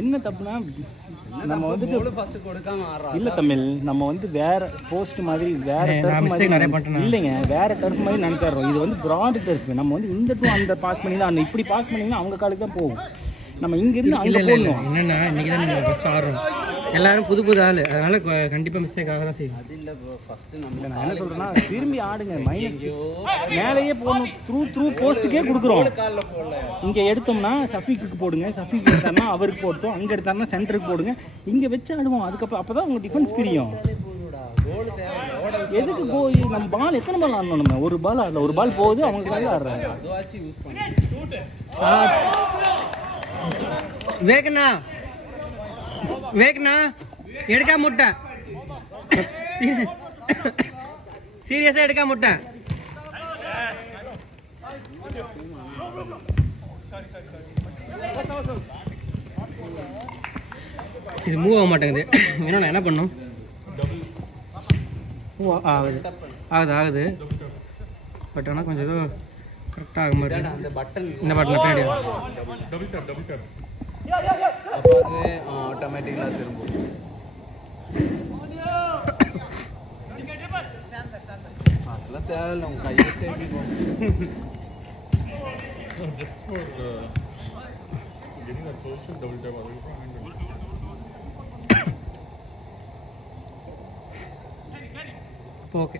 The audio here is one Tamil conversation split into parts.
என்ன தப்புனா நம்ம வந்துட்டு இல்லை தமிழ் நம்ம வந்து வேற போஸ்ட் மாதிரி வேற டர்ஃப் மாதிரி இல்லைங்க, வேற டர்ஃப் மாதிரி நினைச்சிடுறோம். இது வந்து ப்ராட் டர்ஃப். நம்ம வந்து இந்த டூ அந்த பாஸ் பண்ணி தான் இப்படி பாஸ் பண்ணிங்கன்னா அவங்க காலுக்கு தான் போகும். நம்ம இங்கிருந்து அங்கே போடணும். என்னன்னா இன்னைக்கு தான் நீங்கள் ஃபஸ்ட்டு ஆடுறோம், எல்லாரும் புது புது ஆள், அதனால கண்டிப்பாக மிஸ்டேக்காக தான் செய்யும். அது இல்லை ப்ரோ, ஃபஸ்ட்டு நம்ம நான் என்ன சொல்கிறேன்னா திரும்பி ஆடுங்க, மைனஸ் மேலேயே போடணும். த்ரூ போஸ்ட்டுக்கே கொடுக்குறோம். இங்கே எடுத்தோம்னா சஃபிக்கு போடுங்க, சஃபிக்கு எடுத்தாருன்னா அவருக்கு போட்டோம், அங்கே எடுத்தாருன்னா சென்டருக்கு போடுங்க, இங்கே வச்சு ஆடுவோம். அதுக்கப்புறம் அப்போ தான் உங்கள் டிஃபென்ஸ் பிரியும். எதுக்கு போய் நம்ம பால் எத்தனை பால் ஆடணும்? நம்ம ஒரு பால் ஆடல, ஒரு பால் போகுது, அவங்க காலில் ஆடுறாங்க. வேகண்ணா எடுக்கா முட்டை, சீரியஸா எடுக்கா முட்டை. இது மூவ் ஆக மாட்டேங்குது. வேணும் நான் என்ன பண்ணும்? ஆகுது பட் ஆனால் கொஞ்சம் ஏதோ கரெக்டாக ஆக மாதிரி. இந்த பட்டன் பின்னாடி ஆட்டோமேட்டிக்கலாக திரும்பும். அதெல்லாம் தேவையில்லை, உங்கள் கையை வச்சு just for getting that position double tap okay.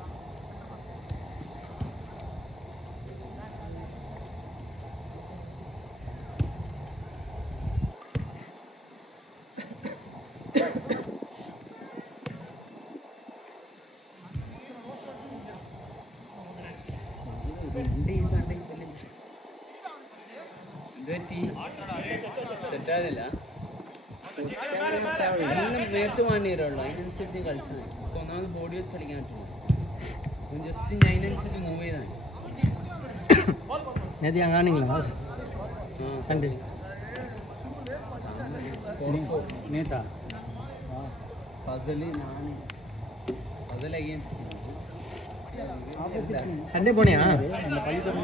നേരത്തെ വാങ്ങിയിട്ടുള്ളൂ, അതിനനുസരിച്ച് കളിച്ചത്. ഇപ്പൊ ഒന്നാമത് ബോഡി വെച്ച് കളിക്കാൻ പറ്റില്ല, ജസ്റ്റ് അതിനനുസരിച്ച് മൂവ് ചെയ്താണ്. நேற்று அங்கே ஆனீங்களா சண்டே? நேத்தா பசலி நான் பசல் அகேன்ஸ்ட் சண்டே போனியா? அந்த பள்ளிக்கூடம்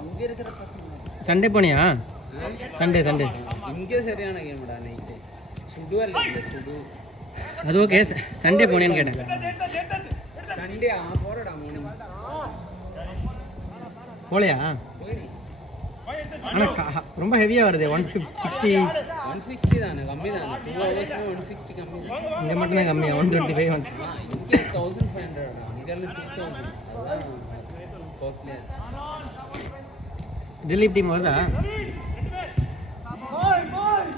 அங்கே இருக்கிற பசங்க சண்டே போனியா? சண்டே இங்கே சரியான கேம்டா. நைட்டு சுடுவல்ல சுடு. அது ஓகே. சண்டே போனேன்னு கேட்டேன். சண்டே போறடா மூணு போலையா? ஆனால் ரொம்ப ஹெவியாக வருது. 160 தானே, கம்மி தானே. 2 hours 160 கம்மி. இங்கே மட்டும் தான் கம்மியா? 125 இங்கே 1500. அங்கே 2000. அதுதான் காஸ்ட்லியா. திலீப் டீம் வருதா?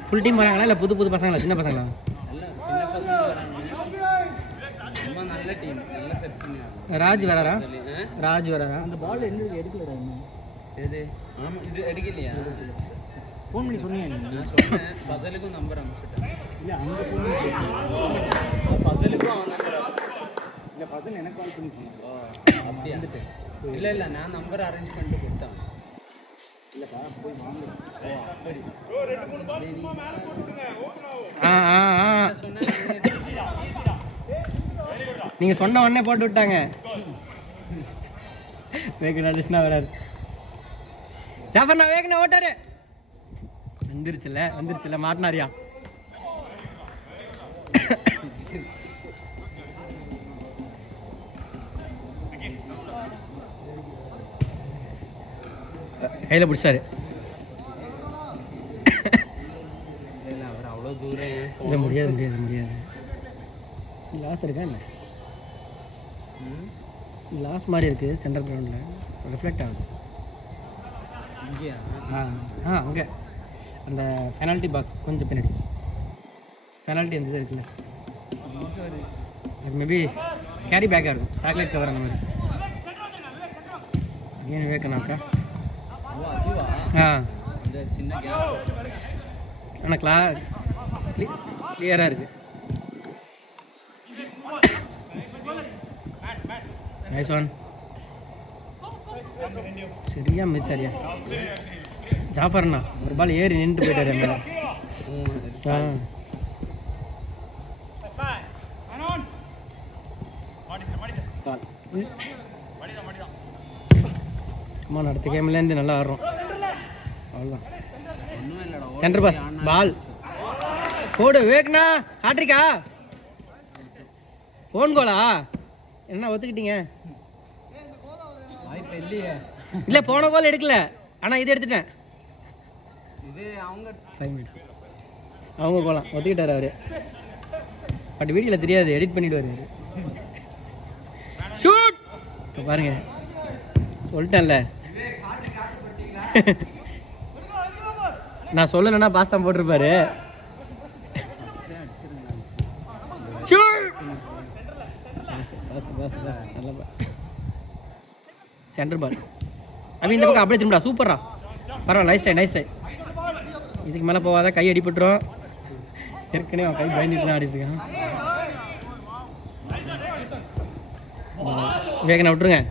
ஃபுல் டீம் வராங்களா இல்லை புது பசங்களா, சின்ன பசங்களா? சின்ன பசங்க வராங்க. ரொம்ப நல்ல டீம், நல்ல செட் பண்ணாங்க. ராஜ் வராரா? அந்த பால் என்ன எடுக்கலடா இன்னும். எது? ஆமா, இது எடுக்கலையா? ஃபோன் பண்ணி சொன்னீங்க? நான் சொன்னேன். ஃபசலுக்கும் நம்பர் அனுப்பிச்சிட்டேன். இல்லை அங்கே ஃபோன் பண்ணி ஃபசலுக்கும் அவன் நம்பர் இல்லை. ஃபசல் எனக்கு கால் பண்ணி சொன்னாங்க. அப்படியே வந்துட்டு இல்லை நான் நம்பர் அரேஞ்ச் பண்ணிட்டு கொடுத்தேன். இல்லைப்பா போய் வாங்க. அப்படி நீங்க சொன்ன உடனே போட்டு விட்டாங்க. வேகனா டிஸ்னா வராது. ஜாஃபர்னா வேகனா ஓட்டாரு. வந்துருச்சுல மாட்டினாரியா? கையில் பிடிச்சாரு. அவர் அவ்வளோ தூரம் முடியாது. லாஸ் இருக்கா இல்லை? லாஸ் மாதிரி இருக்குது. சென்டர் கிரவுண்டில் ரிஃப்ளெக்ட் ஆகுது. இங்கேயா? அங்கே அந்த பெனால்ட்டி பாக்ஸ் கொஞ்சம் பின்னாடி பெனால்ட்டி அந்த இது இருக்குல்ல, அது மேபி கேரி பேக்காக இருக்கும். சாக்லேட் கவர் அந்த மாதிரி. ஏன் வேக்கனாக்கா? சின்ன கேப். ஆனால் கிளியராக இருக்குது. Nice one. சரியா மிஸ். சரியா ஜாஃபர்ண்ணா ஒரு பால் ஏறி நின்று போயிட்டாரு மேலே. சும்மா அடுத்த கேம்லேருந்து நல்லா ஆடுறோம் அவ்வளோதான். ஒன்றும் இல்லைடா. சென்டர் பாஸ் பால் போடு விவேக்ண்ணா. ஹாட்ரிக்கா ஓன் கோலா? என்ன ஒத்துக்கிட்டீங்க? வாய்ப்பு இல்லையே. இல்லை போன கோல் எடுக்கல, ஆனால் இது எடுத்துட்டேன். இது அவங்க 5 மினிட்ஸ் அவங்க கோலாம் ஒத்துக்கிட்டாரு அவரு. பட் வீடியோவில் தெரியாது, எடிட் பண்ணிடுவாரு. ஷூட் பாருங்க, சொல்லிட்டேன்ல. நான் சொல்லலைன்னா பாஸ் தான் போட்டிருப்பாரு. சென்டர் பால் அப்படி இந்த பக்கம் அப்படியே திரும்படா. சூப்பரா, பரவாயில்ல. Nice try, nice try. இதுக்கு மேலே போவாத, கை அடிபட்டுரும். ஏற்கனவே அவன் கை பயந்துட்டு ஆடிட்டு இருக்கான். விவேகண்ணா விட்டுருங்க.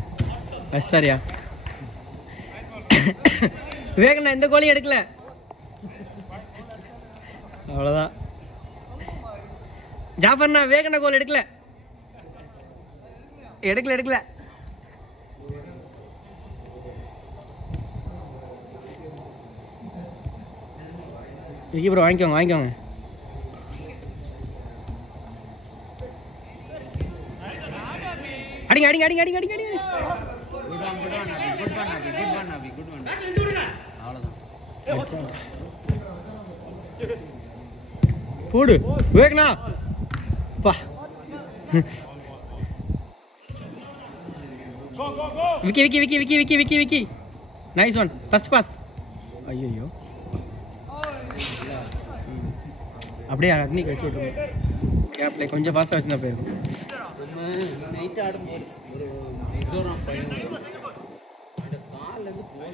அஸ்டாரியா விவேகண்ணா எந்த கோலையும் எடுக்கல, அவ்வளோதான். ஜாஃபர்ண்ணா விவேகண்ணா கோல் எடுக்கல. விக்கி ப்ரோ வாங்கிக்கோங்க. அடிங்க. போடு விவேக்ண்ணா. பா Vicky. Nice one, first pass. ஐயோ அப்படியே அக்னி கழிச்சு விட்டுருவோம். கேப்ல கொஞ்சம் ஃபாஸ்ட்டாக வச்சுருந்தா போயிருக்கும். நம்ம நைட் ஆடும்போது ஒரு மிசோரம் பையன் அந்த காலேருந்து போல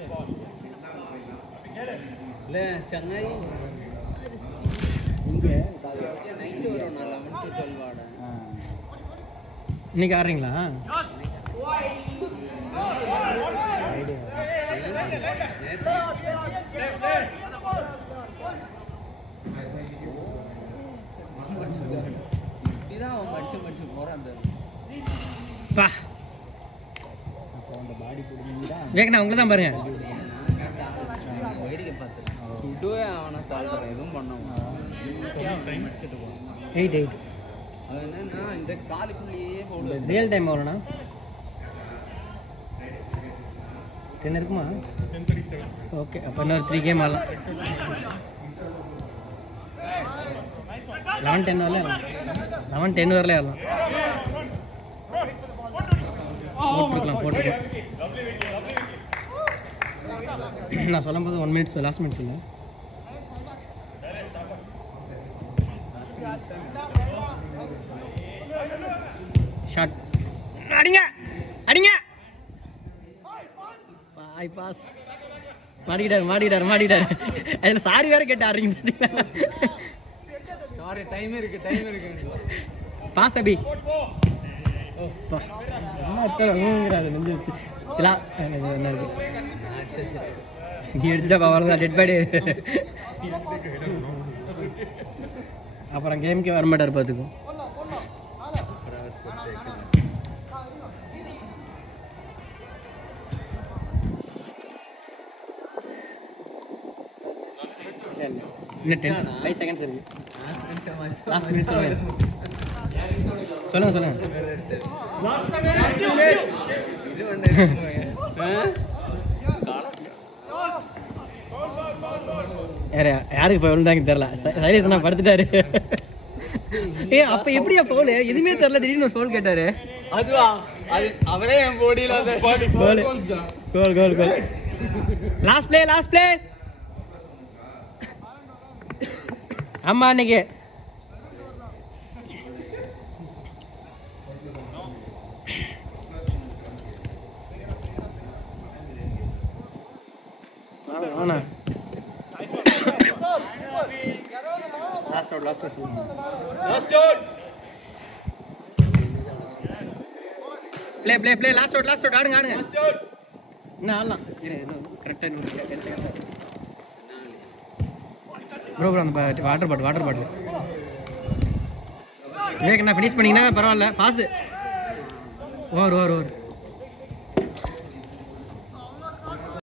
இல்லை சென்னை இங்கே நைட்டு வரும். நான் 11 to 12 ஆடேன். இன்னைக்கு ஆடுறீங்களா? இப்படிதான் அவன் மடிச்சு போறான். வேகண்ணா உங்களை தான் பாருங்க. வேடிக்கை பார்த்து சுடுவே அவனை தாழ்த்துறேன். எதுவும் பண்ணுவான். 8 அது என்னன்னா இந்த காலுக்குள்ளேயே போடுவேன். ரியல் டைம் எவ்வளோண்ணா? 10 இருக்குமா? ஓகே, அப்போ இன்னொரு 3 கேம் ஆடலாம். 11-10 வரல, 11-10 வரல ஆடலாம். போட்டுக்கலாம். நான் சொல்லும் போது 1 மினிட்ஸ் லாஸ்ட் மினிட்ஸ் இல்லை. ஷாட் அடிங்க. பாய் பாஸ். மாட்டிக்கிட்டாரு. அதில் சாரி வேற கேட்டு ஆடுறீங்க. சாரி, டைம் இருக்கு. பாஸ் அபி. நீ அடிச்சா அவ்வளோதான், டெட் பாடி. அப்புறம் கேமுக்கே வர மாட்டார் பார்த்துக்கும். இன்னும் 5 seconds இருக்கு. லாஸ்ட் மினிட் சொல்லுங்க. யாருக்கு ஃபவுல் தான் தெரியல. சைலேஷ் நான் படுத்துட்டாரு. அப்ப எப்படியா ஃபவுல்? எதுவுமே தெரியல, திடீர்னு ஒரு ஃபவுல் கேட்டாரு. அதுவா அது அவரே என் போடியில கோல். Last play. ஆமா அன்னைக்கு play last out ஆடுங்க என்ன ஆடலாம் கரெக்டா ப்ரோ அந்த வாட்டர் பாட்டில் விவேக் என்ன ஃபினிஷ் பண்ணீங்கன்னா பரவாயில்ல. Pass over